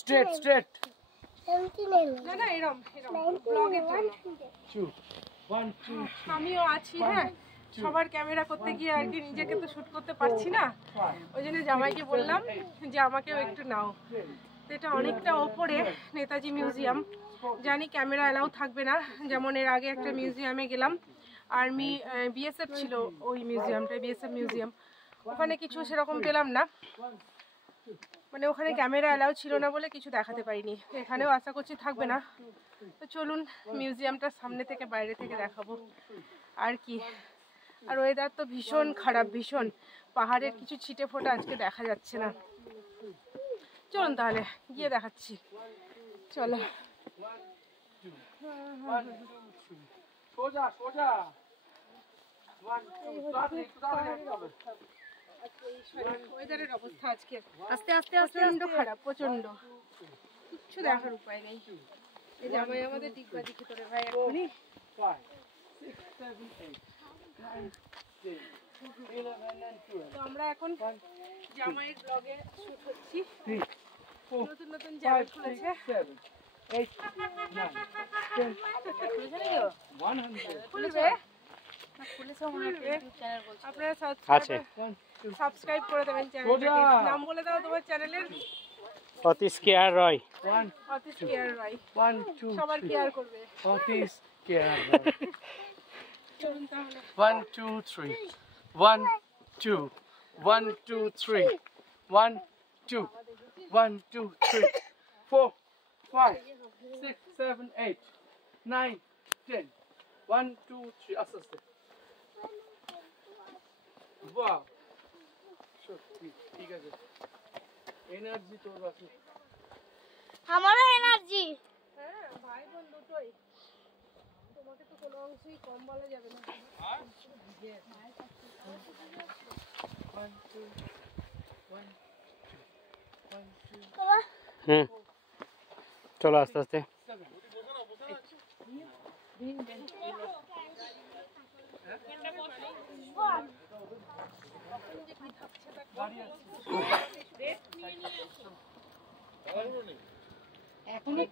Straight straight না না এরকম ব্লগের জন্য আমিও আছি। হ্যাঁ, সবার ক্যামেরা করতে গিয়ে আর কি নিজেকে তো শুট করতে পারছি না, ওই জন্য জামাইকে বললাম যে আমাকেও একটু নাও। এটা অনেকটা ওপরে নেতাজি মিউজিয়াম, জানি ক্যামেরা অ্যালাউ থাকবে না। যেমন এর আগে একটা মিউজিয়ামে গেলাম, আর্মি বিএসএফ ছিল ওই মিউজিয়ামটা, বিএসএফ মিউজিয়াম, ওখানে কিছু সেরকম পেলাম না, মানে ওখানে ক্যামেরা অ্যালাউ ছিল না বলে কিছু দেখাতে পারিনি। এখানেও আশা করছি থাকবে না। তো চলুন মিউজিয়ামটা সামনে থেকে বাইরে থেকে দেখাবো আর কি। আর ওয়েদার তো ভীষণ খারাপ, ভীষণ, পাহাড়ের কিছু ছিটে ফোটা আজকে দেখা যাচ্ছে না। চলুন তাহলে গিয়ে দেখাচ্ছি, চলো। ওয়েদারের অবস্থা আজকে আস্তে আস্তে প্রচন্ড খারাপ, প্রচন্ড, কিচ্ছু দেখার উপায় নেই। এই জামাই আমাদের দিকবাজি খেতে ভাই এখনই। তো আমরা এখন জামাইয়ের ব্লগে শুট হচ্ছি, নতুন নতুন জায়গা খুলেছে। আপনারা সাবস্ক্রাইব করে দেবেন চ্যানেলটাকে। নাম বলে দাও তোমার চ্যানেলের। অতীশ কেয়ার রয়। অতীশ কেয়ার রয়, সবার কেয়ার করবে। অতীশ কেয়ার রয়। চলুন তাহলে 1 2 3 1 2 1 2 3 1 2 1 2 3 4 5 6 7 8 9 10 1 2 3 আস্তে আস্তে। বাহ, সত্যি ঠিক আছে, এনার্জি তোর আছে। আমারও এনার্জি। হ্যাঁ, ভাই বোন দুটোই, তোমাকে তো কোনো অংশই কম বলা যাবে না। হুম, চলো আস্তে আস্তে। এখনো